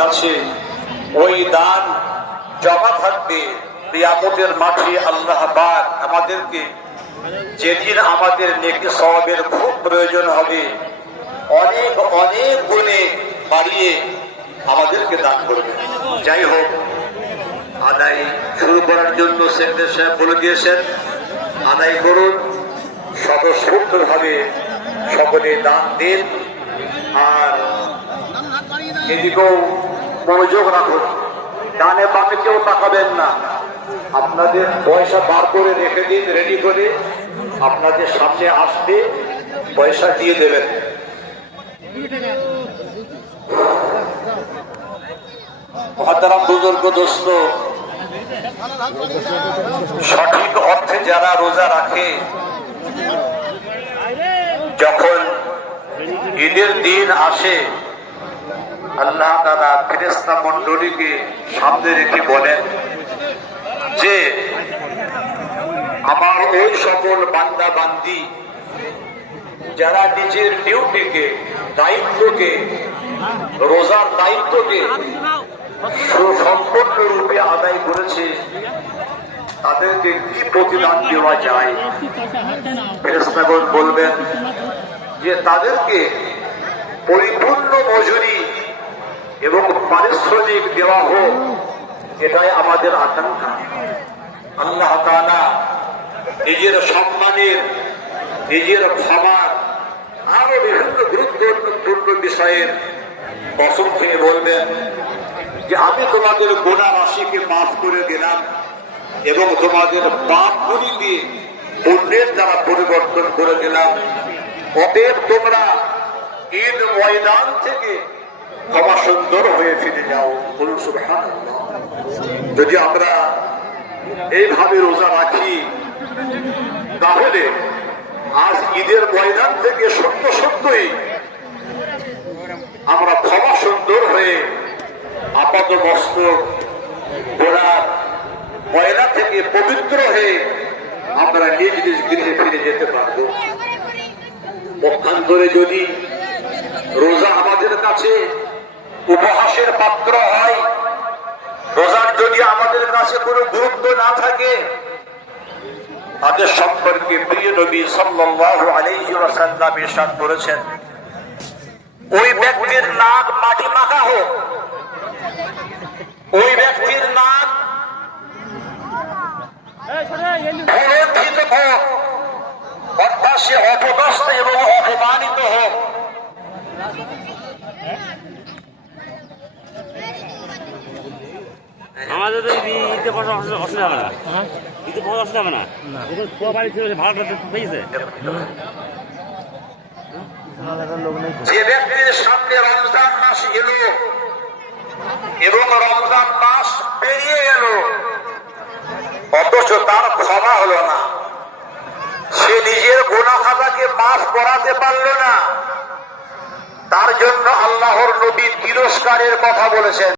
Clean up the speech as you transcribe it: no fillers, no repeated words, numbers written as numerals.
কাছে ওই দান জমা থাকবে কিয়ামতের মাঠে। আল্লাহ পাক আমাদেরকে যেদিন আমাদের নেকি সওয়াবের খুব প্রয়োজন হবে অনেক অনেক গুণে বাড়িয়ে আমাদেরকে দান করবে। যাই হোক, আদায় শুরু করার জন্য সেক্রেটারি সাহেব বলে দিয়েছেন, আদায় করুন স্বতঃস্ফূর্তভাবে, সকলে দান দিন। আর এদিকেও মনোযোগ রাখুন, ডানে বামে কেউ তাকাবেন না। আপনাদের পয়সা বার করে রেখে দিন, রেডি করে আপনাদের সামনে আসবে পয়সা দিয়ে দেবেন। মহতারাম বুজুর্গ দোস্ত, সঠিক অর্থে যারা রোজা রাখে, যখন ঈদের দিন আসে আল্লাহ তাআলা ফেরেশতা মণ্ডলীকে সামনে রেখে বলেন যে আমার ওই সকল বান্দা বান্দি যারা নিজের ডিউটিকে, দায়িত্বকে, রোজার দায়িত্বকে সুসম্পন্ন রূপে আদায় করেছে, তাদেরকে কি প্রতিদান দেওয়া যায়? ফেরেশতাগণ বলবেন যে তাদেরকে পরিপূর্ণ মজুরি এবং পারিশ্রমিক দেওয়া হোক, এটাই আমাদের আকাঙ্ক্ষা। আল্লাহ তাআলা নিজের সম্মানের, নিজের ক্ষমার আরো বিভিন্ন গুরুত্বপূর্ণ বিষয়ের কসম খেয়ে বলবেন যে আমি তোমাদের গুনাহ রাশিকে মাফ করে দিলাম এবং তোমাদের পাপগুলিকে পুণ্যের দ্বারা পরিবর্তন করে দিলাম। অতএব তোমরা ঈদ ময়দান থেকে ক্ষমা সুন্দর হয়ে ফিরে যাও। বলুন সুবহানাল্লাহ। যদি আমরা এইভাবে রোজা রাখি, তাহলে আজ ঈদের ময়দান থেকে সত্য সত্যই আমরা ক্ষমা সুন্দর হয়ে আপাত মস্তক গোড়ার ময়লা থেকে পবিত্র হয়ে আমরা নিজ নিজ গৃহে ফিরে যেতে পারব। পক্ষান্তরে যদি রোজা আমাদের কাছে উপহাসের পাত্র হয়, রোজার যদি আমাদের কাছে কোনো গুরুত্ব না থাকে, তাদের সম্পর্কে প্রিয় নবী সাল্লাল্লাহু আলাইহি ওয়াসাল্লাম ইরশাদ করেছেন, ওই ব্যক্তির নাক মাটি মাখা হোক, ওই ব্যক্তির নাক ভূমিষ্ঠিত হোক, অর্থাৎ সে অপদস্থ এবং অপমানিত হোক। আমাদের তো ঈদে পয়সা অসুবিধা হবে না, ঈদে পয়সা অসুবিধা হবে না। বাড়ি ছিল ভাড়াটা পেয়েছে। যে ব্যক্তির সামনে রমজান মাস এলো এবং রমজান মাস পেরিয়ে গেল, অথচ তার ক্ষমা হলো না, সে নিজের গুনাহ খাতাকে মাফ করাতে পারল না, তার জন্য আল্লাহর নবী তিরস্কারের কথা বলেছেন।